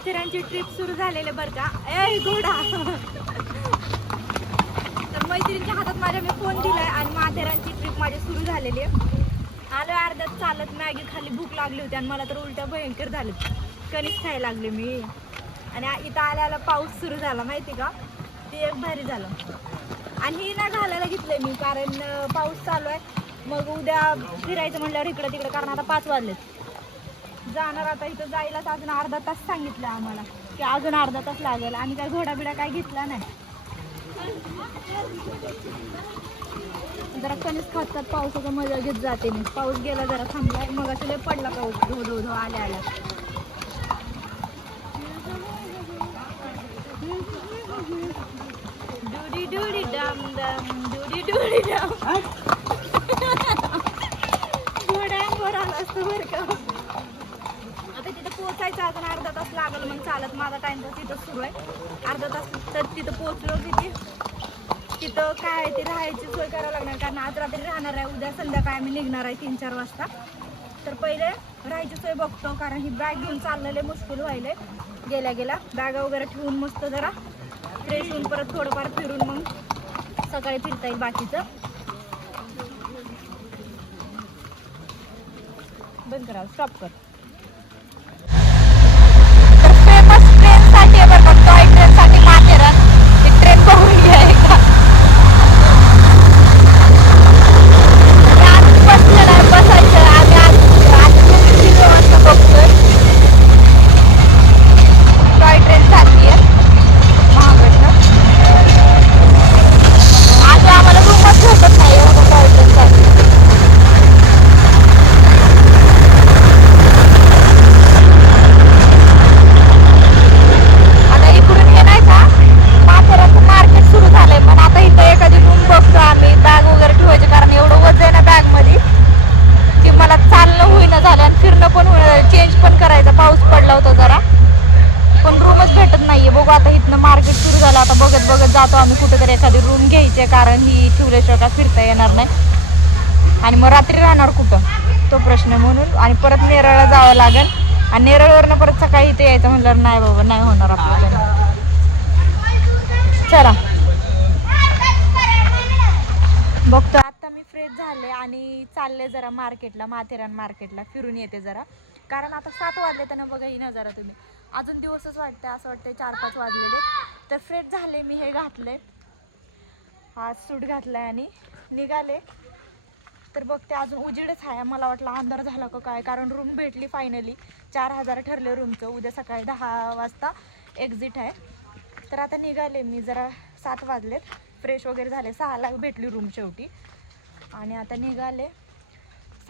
माथेरानची ट्रिप सुरू झालेली बरं का? ए घोडा. तर मैत्रिणीच्या हातात माझ्या मी फोन दिलाय आणि माथेरानची ट्रिप माझी सुरू झालेली आहे. आलो अर्ध्यात चालत मॅगी खाली भूक लागली होती आणि मला तर उलट्या भयंकर झालं. कणिक खायला लागले मी. आणि इथं आल्याला पाऊस सुरू झाला माहिती का? ते एक भारी झालं. आणि हे ना घालायला घेतलंय मी कारण पाऊस चालू आहे. मग उद्या फिरायचं म्हणल्यावर इकडं तिकडं कारण आता पाच वाजलेत. जाणार आता इथं जायलाच अजून अर्धा तास सांगितलं आम्हाला की अजून अर्धा तास लागेल. आणि काय घोडा बिडा काय घेतला नाही. जरा कमीच खातात पावसाचा मजा घेत जाते मी. पाऊस गेला जरा थांबलाय. मग असं लय पडला पाऊस. धो धो धो आल्या आल्या. डुडी डुडी डम डम डुडी डुडी डम. घोड्यांवर आला असतो बरं का. पोचायचं अजून अर्धा तास लागल मग चालत. माझा टाइम तर तिथं सुरू आहे. अर्धा तास तर तिथं पोचलो तिथे तिथं काय आहे ते राहायची सोय करावं लागणार. कारण आज रात्री राहणार आहे उद्या संध्याकाळी आम्ही निघणार आहे तीन चार वाजता. तर पहिले राहायची सोय बघतो कारण ही बॅग घेऊन चाललेले मुश्किल व्हायले गेल्या गेल्या बॅगा वगैरे ठेवून मस्त जरा फ्रेश होऊन परत थोडंफार फिरून मग सकाळी फिरता येईल बाकीचं. बंद करा स्टॉप कर. जातो आम्ही कुठेतरी एखादी रूम घ्यायची कारण ही ठेवल्याशिवाय का फिरता येणार नाही. आणि मग रात्री राहणार कुठं? तो प्रश्न म्हणून. आणि परत नेरळला जावं लागेल. आणि नेरळवरनं परत सकाळी इथे यायचं म्हणलं नाही बाबा नाही होणार आपल्याला चला. बघतो आता मी फ्रेश झाले आणि चालले जरा मार्केटला माथेरान मार्केटला फिरून येते जरा. कारण आता सात वाजले तर बघा ही ना जरा तुम्ही. अजून दिवसच वाटते असं वाटतंय चार पाच वाजलेले. तर फ्रेश झाले मी हे घातले हा सूट घातलाय आणि निघाले. तर बघते अजून उजेडच आहे. मला वाटलं अंधार झाला का काय? कारण रूम भेटली फायनली चार हजार ठरले रूमचं उद्या सकाळी दहा वाजता एक्झिट आहे. तर आता निघाले मी. जरा सात वाजलेत. फ्रेश वगैरे झाले. सहाला भेटली रूम शेवटी. आणि आता निघाले.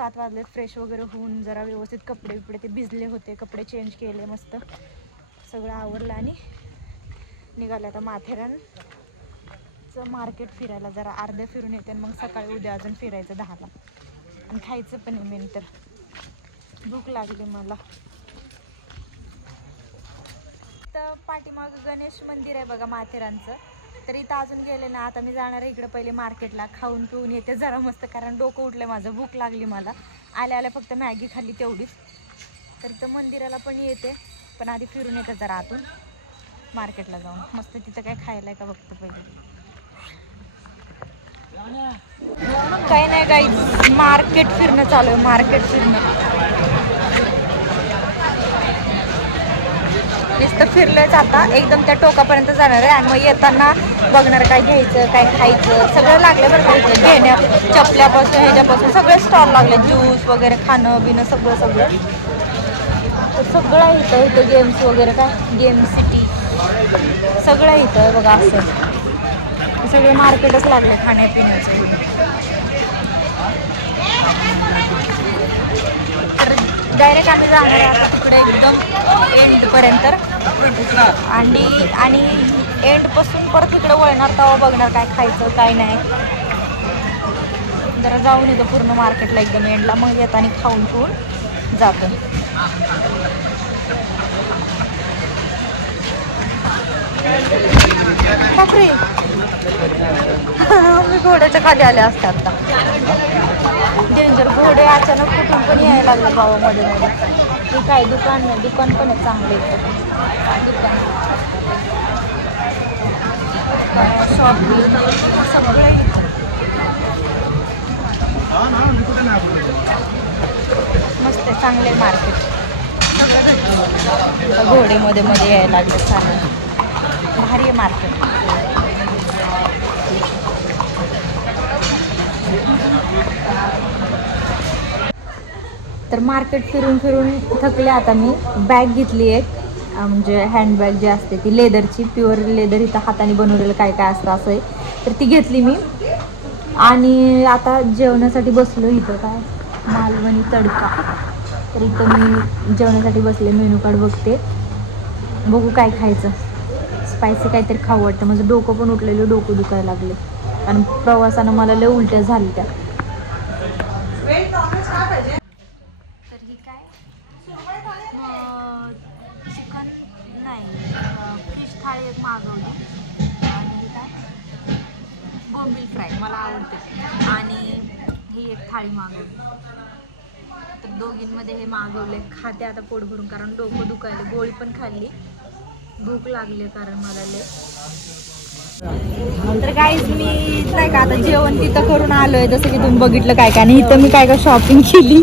सात वाजले फ्रेश वगैरे होऊन जरा व्यवस्थित कपडे बिपडे ते भिजले होते कपडे चेंज केले मस्त. सगळं आवरलं आणि निघाले आता माथेरानचं मार्केट फिरायला. जरा अर्धे फिरून येते आणि मग सकाळी उद्या अजून फिरायचं दहाला. आणि खायचं पण आहे मेन तर. भूक लागली मला. तर पाठीमाग गणेश मंदिर आहे बघा माथेरानचं. तर इथं अजून गेले ना आता मी जाणार आहे इकडे पहिले मार्केटला. खाऊन पिऊन येते जरा मस्त कारण डोकं उठलं माझं भूक लागली मला. आल्या आल्या फक्त मॅगी खाल्ली तेवढीच. तर इथं मंदिराला पण येते पण आधी फिरून येते जरा आतून मार्केटला जाऊन. मस्त तिथं काय खायला आहे का बघतो पहिले. काही नाही काही मार्केट फिरणं चालू आहे मार्केट फिरणं. नुसतं फिरलं आता. एकदम त्या टोकापर्यंत जाणार आहे. आणि मग येताना बघणार काय घ्यायचं काय खायचं. सगळं लागलं बरं का घेण्या चपल्यापासून ह्याच्यापासून सगळे स्टॉल लागले. ज्यूस वगैरे खाणं बिणं सगळं सगळं. तर सगळं आहे इथं. इथं गेम्स वगैरे काय? गेम सिटी सगळं आहे इथं बघा असं. सगळे मार्केटच लागले खाण्यापिण्याचं. तर डायरेक्ट आम्ही जाणार आहोत तिकडे एकदम एंडपर्यंत आणि आणि एंडपासून परत तिकडे वळणार तेव्हा बघणार काय खायचं काय नाही. जरा जाऊन येतो पूर्ण मार्केटला एकदम एंडला मग येताना खाऊन पिऊन जातो. बापरे. मी घोड्याच्या खाली आले असते आता. घोडे अचानक कुठून पण यायला लागले गावामध्ये मध्ये हे काय दुकान नाही दुकान पण आहे चांगले दुकान शॉप मस्त आहे चांगले मार्केट घोडे मध्ये मध्ये यायला लागले चांगलं भारी आहे मार्केट तर मार्केट फिरून फिरून थकले आता मी. बॅग घेतली एक. म्हणजे हँडबॅग जी असते ती लेदरची प्युअर लेदर इथं हाताने बनवलेलं काय काय असतं असं आहे तर ती घेतली मी. आणि आता जेवणासाठी बसलो इथं काय? मालवणी तडका. तर इथं मी जेवणासाठी बसले मेनू कार्ड बघते. बघू काय खायचं. स्पायसी काहीतरी खाऊ वाटतं. माझं डोकं पण उठलेलं डोकं दुखायला लागले. कारण प्रवासानं मला लय उलट्या झाल्या त्या बोंबील फ्राय मला आवडते. आणि ही एक थाळी मागवली तर दोघींमध्ये हे मागवले. खाते आता पोट भरून कारण डोकं दुखायले. गोळी पण खाल्ली. भूक लागली कारण मला लय. तर काहीच मी नाही का आता जेवण तिथं करून आलोय. जसं की तुम्ही बघितलं काय काय. आणि इथं मी काय काय शॉपिंग केली.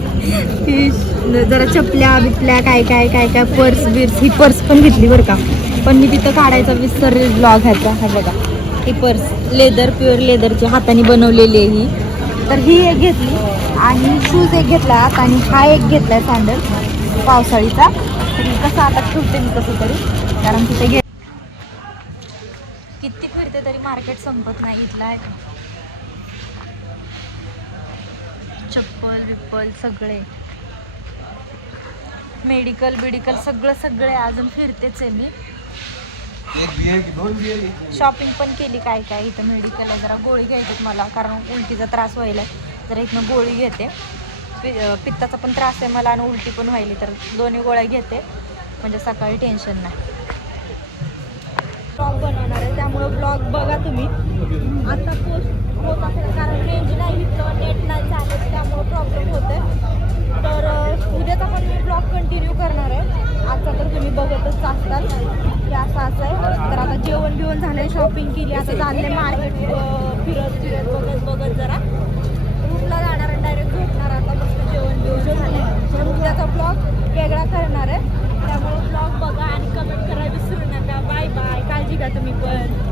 जरा चपल्या बिपल्या काय काय काय काय पर्स बिर्स. ही पर्स पण घेतली बरं का. पण मी तिथं काढायचा विसरले ब्लॉग ह्याचा हा बघा. ही पर्स लेदर प्युअर लेदरची हाताने बनवलेली आहे ही. तर ही एक घेतली आणि शूज एक घेतला आणि हा एक घेतला सँडल पावसाळीचा. तरी कसं आता ठेवते मी कसं तरी कारण तिथे घे किती फिरते तरी मार्केट संपत नाही इथला. आहे चप्पल बिप्पल सगळे. मेडिकल बिडिकल सगळं सगळे अजून फिरतेच आहे मी. शॉपिंग पण केली काय काय इथं मेडिकलला जरा गोळी घ्यायची मला कारण उलटीचा त्रास व्हायला जरा इथनं गोळी घेते. पि पित्ताचा पण त्रास आहे मला आणि उलटी पण व्हायली तर दोन्ही गोळ्या घेते. म्हणजे सकाळी टेन्शन नाही. ब्लॉग बनवणार आहे त्यामुळं ब्लॉग बघा तुम्ही. आता पोस्ट होत असेल कारण रेंज नाही इथं नेट नाही चालत त्यामुळं प्रॉब्लेम होते तर अं, उद्याचा पण मी ब्लॉग कंटिन्यू करणार आहे. आता तर तुम्ही बघतच असताल. की असं असं आहे. तर आता जेवण बिवण झालं शॉपिंग केली आता चालले मार्केट फिरत फिरत बघत बघत जरा. रूमला जाणार आणि डायरेक्ट झोपणार आता मस्त जेवण बिवण झालं तर उद्याचा ब्लॉग वेगळा करणार आहे. त्यामुळे ब्लॉग बघा आणि कमेंट करायला विसरू नका. बाय बाय काळजी घ्या तुम्ही पण.